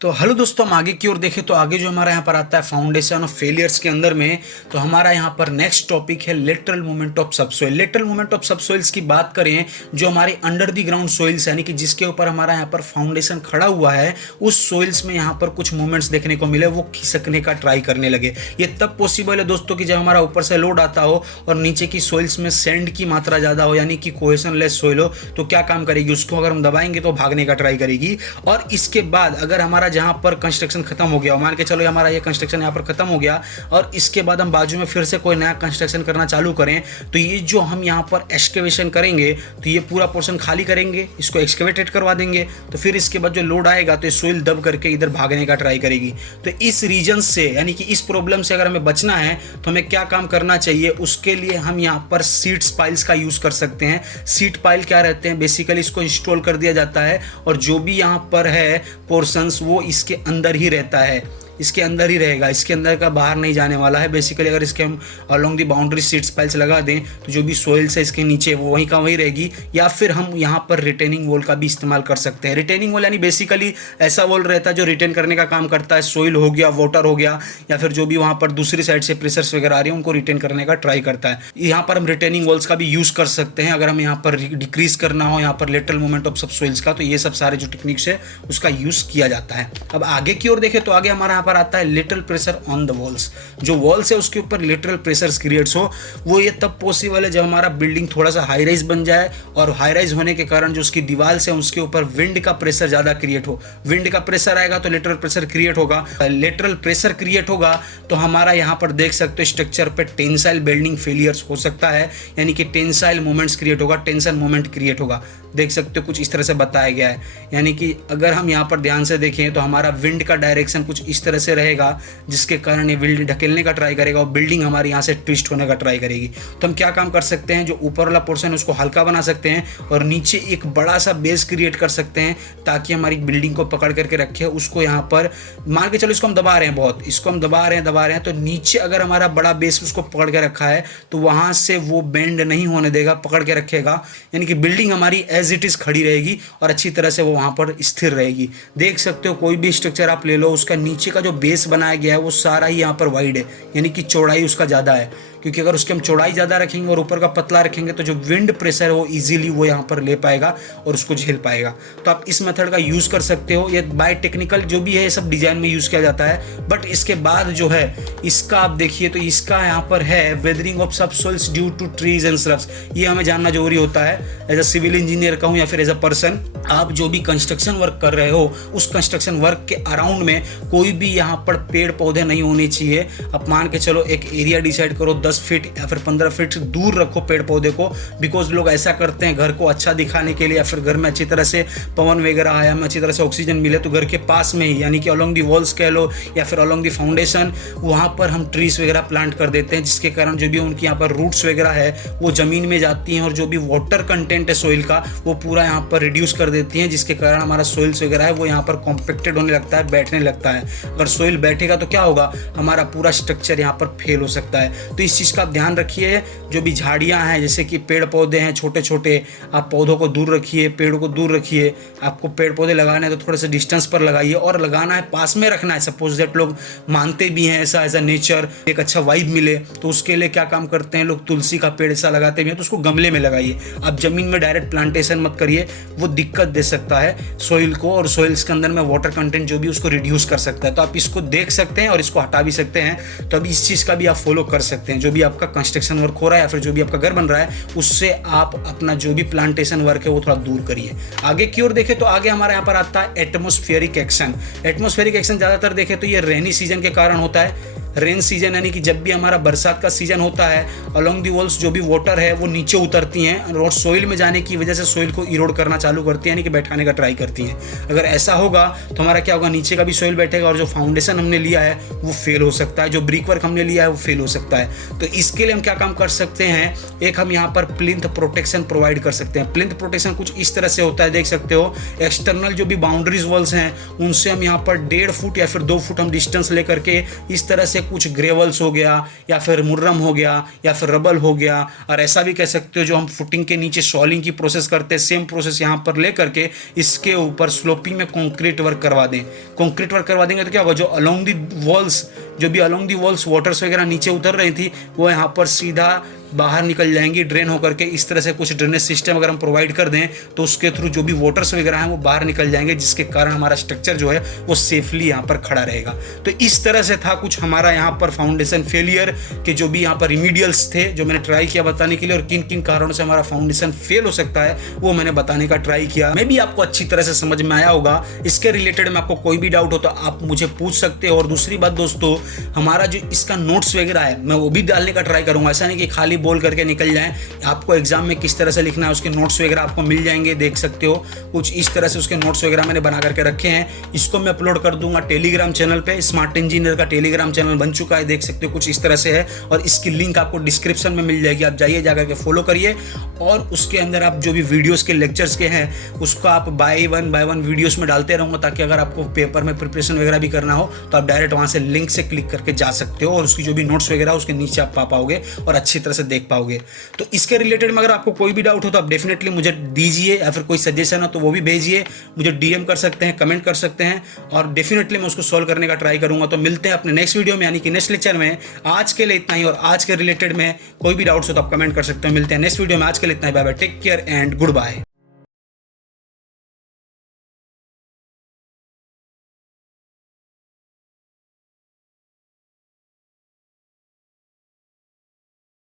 तो हेलो दोस्तों, हम आगे की ओर देखें तो आगे जो हमारा यहाँ पर आता है फाउंडेशन ऑफ फेलियर्स के अंदर में। तो हमारा यहाँ पर नेक्स्ट टॉपिक है lateral movement of subsoil. Lateral movement of subsoils की बात करें, जो हमारे अंडर द ग्राउंड सोइल्स यानी कि जिसके ऊपर हमारा यहाँ पर फाउंडेशन खड़ा हुआ है, उस सोइल्स में यहाँ पर कुछ मूवमेंट्स देखने को मिले, वो खिसकने का ट्राई करने लगे। ये तब पॉसिबल है दोस्तों कि जब हमारा ऊपर से लोड आता हो और नीचे की सोइल्स में सैंड की मात्रा ज़्यादा हो, यानी कि कोहेशनलेस सोइल हो, तो क्या काम करेगी, उसको अगर हम दबाएंगे तो भागने का ट्राई करेगी। और इसके बाद अगर हमारा जहाँ पर कंस्ट्रक्शन खत्म हो गया, मान के चलो हमारा ये कंस्ट्रक्शन यहाँ पर खत्म हो गया और इसके बाद हम बाजू में फिर से कोई नया कंस्ट्रक्शन करना चालू करें, तो ये जो हम यहाँ पर एक्सकेवेशन करेंगे तो ये पूरा पोर्शन खाली करेंगे, इसको एक्सकेवेटेड करवा देंगे। तो फिर इसके बाद जो लोड आएगा तो ये सोइल दब करके इधर भागने का ट्राई करेगी। तो इस रीजन से यानी कि इस प्रॉब्लम से अगर हमें बचना है तो हमें क्या काम करना चाहिए, उसके लिए हम यहाँ पर सीड्स पाइल्स का यूज़ कर सकते हैं। सीड पाइल क्या रहते हैं, बेसिकली इसको इंस्टॉल कर दिया जाता है और जो भी यहाँ पर है पोर्शंस वो इसके अंदर ही रहता है, इसके अंदर ही रहेगा, इसके अंदर का बाहर नहीं जाने वाला है। बेसिकली अगर इसके हम along the boundary seeds piles लगा दें तो जो भी सोइल्स है इसके नीचे वो वहीं का वहीं रहेगी। या फिर हम यहाँ पर रिटेनिंग वॉल का भी इस्तेमाल कर सकते हैं। रिटेनिंग वॉल यानी बेसिकली ऐसा वॉल रहता है जो रिटेन करने का काम करता है, सोइल हो गया, वाटर हो गया, या फिर जो भी वहाँ पर दूसरी साइड से प्रेशर्स वगैरह आ रही है उनको रिटेन करने का ट्राई करता है। यहाँ पर हम रिटेनिंग वॉल्स का भी यूज़ कर सकते हैं अगर हम यहाँ पर डिक्रीज करना हो यहाँ पर लेटरल मूवमेंट ऑफ सब सोइल्स का। तो ये सब सारे जो टेक्निक्स है उसका यूज़ किया जाता है। अब आगे की ओर देखें तो आगे हमारा यहाँ पर आता है literal pressure on the walls. जो वॉल्स है उसके ऊपर लिटरल प्रेशर क्रिएट्स हो, वो ये तब पॉसिबल है जब हमारा बिल्डिंग थोड़ा सा हाई राइज बन जाए और हाई राइज होने के कारण जो उसकी दीवार से उसके ऊपर विंड का प्रेशर ज़्यादा क्रिएट हो। विंड का प्रेशर आएगा तो लिटरल प्रेशर क्रिएट होगा। लिटरल प्रेशर क्रिएट होगा तो हमारा यहाँ पर देख सकते हो स्ट्रक्चर पे टेंसाइल बेंडिंग फेलियर्स हो सकता है, यानी कि टेंसाइल मूवमेंट्स क्रिएट होगा, टेंशन मूवमेंट क्रिएट होगा। देख सकते हो कुछ इस तरह से बताया गया है, यानी कि अगर हम यहाँ पर ध्यान से देखें तो हमारा विंड का डायरेक्शन कुछ इस तरह से रहेगा जिसके कारण ये बिल्डिंग ढकेलने का ट्राई करेगा और बिल्डिंग हमारी यहाँ से ट्विस्ट होने का ट्राई करेगी। तो हम क्या काम कर सकते हैं, जो ऊपर वाला पोर्शन है उसको हल्का बना सकते हैं और नीचे एक बड़ा सा बेस क्रिएट कर सकते हैं ताकि हमारी बिल्डिंग को पकड़ करके रखे। उसको यहाँ पर मान के चलो इसको हम दबा रहे हैं, बहुत इसको हम दबा रहे हैं तो नीचे अगर हमारा बड़ा बेस उसको पकड़ के रखा है तो वहाँ से वो बेंड नहीं होने देगा, पकड़ के रखेगा, यानी कि बिल्डिंग हमारी एज इट इज़ खड़ी रहेगी और अच्छी तरह से वो वहाँ पर स्थिर रहेगी। देख सकते हो कोई भी स्ट्रक्चर आप ले लो, उसका नीचे का जो बेस बनाया गया है वो सारा ही यहाँ पर वाइड है, यानी कि चौड़ाई उसका ज़्यादा है, क्योंकि अगर उसके हम चौड़ाई ज़्यादा रखेंगे और ऊपर का पतला रखेंगे तो जो विंड प्रेशर है वो इजीली वो यहाँ पर ले पाएगा और उसको झेल पाएगा। तो आप इस मेथड का यूज़ कर सकते हो। ये बाय टेक्निकल जो भी है ये सब डिज़ाइन में यूज़ किया जाता है। बट इसके बाद जो है इसका आप देखिए तो इसका यहाँ पर है weathering of subsoils due to trees and shrubs. ये हमें जानना जरूरी होता है एज अ सिविल इंजीनियर कहूँ या फिर एज अ पर्सन। आप जो भी कंस्ट्रक्शन वर्क कर रहे हो उस कंस्ट्रक्शन वर्क के अराउंड में कोई भी यहाँ पर पेड़ पौधे नहीं होने चाहिए। आप मान के चलो एक एरिया डिसाइड करो, 10 फीट या फिर 15 फीट दूर रखो पेड़ पौधे को, बिकॉज लोग ऐसा करते हैं घर को अच्छा दिखाने के लिए या फिर घर में अच्छी तरह से पवन वगैरह आया, हमें अच्छी तरह से ऑक्सीजन मिले, तो घर के पास में ही यानी कि अलोंग दी वॉल्स कह लो या फिर अलोंग दी फाउंडेशन वहाँ पर हम ट्रीज वगैरह प्लांट कर देते हैं, जिसके कारण जो भी उनकी यहाँ पर रूट्स वगैरह है वो ज़मीन में जाती हैं और जो भी वाटर कंटेंट है सोइल का वो पूरा यहाँ पर रिड्यूस कर देती हैं, जिसके कारण हमारा सोइल्स वगैरह है वो यहाँ पर कॉम्पैक्टेड होने लगता है, बैठने लगता है। अगर सोइल बैठेगा तो क्या होगा, हमारा पूरा स्ट्रक्चर यहाँ पर फेल हो सकता है। तो इस चीज़ का आप ध्यान रखिए। जो भी झाड़ियाँ हैं जैसे कि पेड़ पौधे हैं छोटे छोटे, आप पौधों को दूर रखिए, पेड़ों को दूर रखिए। आपको पेड़ पौधे लगाने हैं तो थोड़े से डिस्टेंस पर लगाइए और लगाना है पास में रखना है। सपोज दैट लोग मानते भी हैं ऐसा एज अ नेचर एक अच्छा वाइब मिले, तो उसके लिए क्या काम करते हैं लोग, तुलसी का पेड़ ऐसा लगाते भी हैं तो उसको गमले में लगाइए। आप ज़मीन में डायरेक्ट प्लांटेशन मत करिए, वो दिक्कत दे सकता है सोइल को और सोइल्स के अंदर में वाटर कंटेंट जो भी उसको रिड्यूस कर सकता है। तो आप इसको देख सकते हैं और इसको हटा भी सकते हैं। तो अभी इस चीज़ का भी आप फॉलो कर सकते हैं। जो भी आपका कंस्ट्रक्शन वर्क हो रहा है या फिर जो भी आपका घर बन रहा है उससे आप अपना जो भी प्लांटेशन वर्क है वो थोड़ा दूर करिए। आगे की ओर देखें तो आगे हमारे यहाँ पर आता है एटमॉस्फेरिक एक्शन। एटमॉस्फेरिक एक्शन ज़्यादातर देखें तो ये रेनी सीजन के कारण होता है। रेन सीजन यानी कि जब भी हमारा बरसात का सीजन होता है अलोंग दी वॉल्स जो भी वाटर है वो नीचे उतरती हैं और सोइल में जाने की वजह से सोइल को इरोड करना चालू करती है, यानी कि बैठाने का ट्राई करती हैं। अगर ऐसा होगा तो हमारा क्या होगा, नीचे का भी सोइल बैठेगा और जो फाउंडेशन हमने लिया है वो फेल हो सकता है, जो ब्रिक वर्क हमने लिया है वो फेल हो सकता है। तो इसके लिए हम क्या काम कर सकते हैं, एक हम यहाँ पर प्लिंथ प्रोटेक्शन प्रोवाइड कर सकते हैं। प्लिंथ प्रोटेक्शन कुछ इस तरह से होता है, देख सकते हो एक्सटर्नल जो भी बाउंड्रीज वॉल्स हैं उनसे हम यहाँ पर 1.5 फुट या फिर 2 फुट हम डिस्टेंस लेकर के इस तरह से कुछ ग्रेवल्स हो गया या फिर मुर्रम हो गया या फिर रबल हो गया, और ऐसा भी कह सकते हो जो हम फुटिंग के नीचे सॉलिंग की प्रोसेस करते हैं, सेम प्रोसेस यहाँ पर ले करके इसके ऊपर स्लोपिंग में कंक्रीट वर्क करवा दें। कंक्रीट वर्क करवा देंगे तो क्या होगा, जो अलोंग दी वॉल्स, जो भी अलोंग दी वॉल्स वाटर्स वगैरह नीचे उतर रही थी वो यहाँ पर सीधा बाहर निकल जाएंगी ड्रेन होकर के। इस तरह से कुछ ड्रेनेज सिस्टम अगर हम प्रोवाइड कर दें तो उसके थ्रू जो भी वाटर्स वगैरह हैं वो बाहर निकल जाएंगे, जिसके कारण हमारा स्ट्रक्चर जो है वो सेफली यहाँ पर खड़ा रहेगा। तो इस तरह से था कुछ हमारा यहाँ पर फाउंडेशन फेलियर के जो भी यहाँ पर रिमीडियल्स थे जो मैंने ट्राई किया बताने के लिए, और किन किन कारणों से हमारा फाउंडेशन फेल हो सकता है वो मैंने बताने का ट्राई किया। मे भी आपको अच्छी तरह से समझ में आया होगा। इसके रिलेटेड में आपको कोई भी डाउट हो तो आप मुझे पूछ सकते हो। और दूसरी बात दोस्तों, हमारा जो इसका नोट्स वगैरह है मैं वो भी डालने का ट्राई करूंगा। ऐसा नहीं कि खाली बोल करके निकल जाए, आपको एग्जाम में किस तरह से लिखना है उसके नोट्स वगैरह आपको मिल जाएंगे, देख सकते हो। कुछ इस तरह से उसके नोट्स वगैरह मैंने बना करके रखे हैं। इसको मैं अपलोड कर दूंगा टेलीग्राम चैनल पे। स्मार्ट इंजीनियर का टेलीग्राम चैनल बन चुका है, देख सकते हो कुछ इस तरह से है, और इसकी लिंक आपको डिस्क्रिप्शन में मिल जाएगी। आप जाइए, जाकर के फॉलो करिए, और उसके अंदर आप जो भी वीडियोस के लेक्चर्स के हैं उसको आप बाय वन वीडियोस में डालते रहूँगा, ताकि अगर आपको पेपर में प्रिपरेशन वगैरह भी करना हो तो आप डायरेक्ट वहाँ से लिंक से क्लिक करके जा सकते हो, और उसकी जो भी नोट्स वगैरह उसके नीचे आप पा पाओगे और अच्छी तरह से देख पाओगे। तो इसके रिलेटेड में अगर आपको कोई भी डाउट हो तो आप डेफिनेटली मुझे दीजिए, या फिर कोई सजेशन हो तो वो भी भेजिए, मुझे डीएम कर सकते हैं, कमेंट कर सकते हैं, और डेफिनेटली मैं उसको सॉल्व करने का ट्राई करूंगा। तो मिलते हैं अपने नेक्स्ट वीडियो में, यानी कि नेक्स्ट लेक्चर में। आज के लिए इतना ही, और आज के रिलेटेड में कोई भी डाउट्स हो तो आप कमेंट कर सकते हो। मिलते हैं नेक्स्ट वीडियो में, आज के लिए इतना ही। Bye bye, take care and good bye.